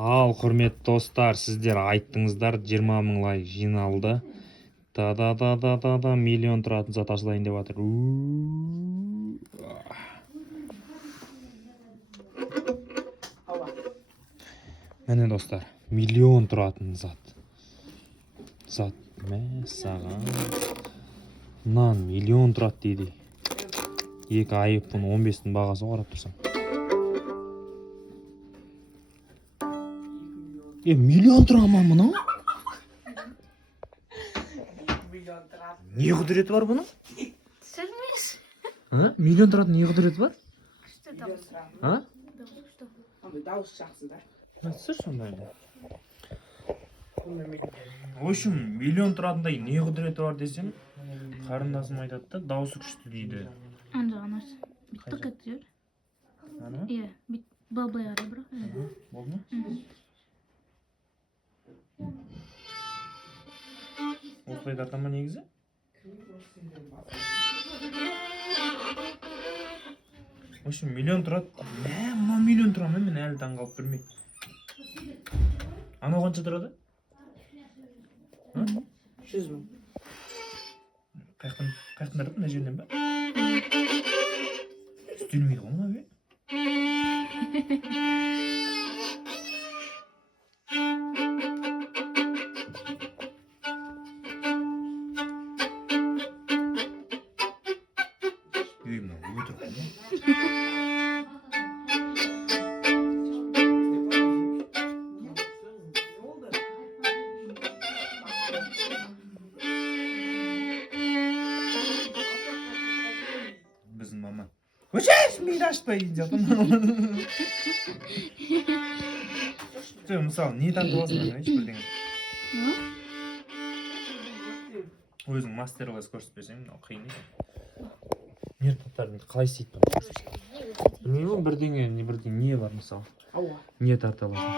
Ал, құрметті достар, сіздер айттыңыздар 20 000 лайк жиналды. Да, миллион тұратын зат ашылайын деп жатыр. Міне достар, миллион тұратын зат. Мә саған. Мынан миллион тұрат дейді. 2 iPhone 15-тің бағасы қарап тұрсам. Миллион тұра ма мұның? Не құдіреті бар бұның? Түсірмес. Миллион тұратын не құдіреті бар? Дауыс жақсы да. Насыр сондайды. В общем, миллион тұратындай не құдіреті бар десем, қарындасым айтады да, дауысы күшті дейді. Анжағанасы. Бітті кетер. Иә, балбай ара бірақ. Болды ма? Осылай тарта ма негізі? В общем, миллион тұрады. Мына миллион тұра ма? Мен әлі таң қалып көрмейді. Анау қанша тұрады? 100 000. Қаяқтан тұрады? Мына жерден ба? Үстелмейді ғой мына бе? Біздің мама. Өшеш, мейді ашпай дейді жатыр. Мысалы, не таңды боласың, айтшы бірдеңе. Өзің мастер-класс көрсетпесең, қиын екен. Нертаттарын қалай істейді бұны? Білмеймін, бірдеңе не бар мысалы. Не тарта аласың?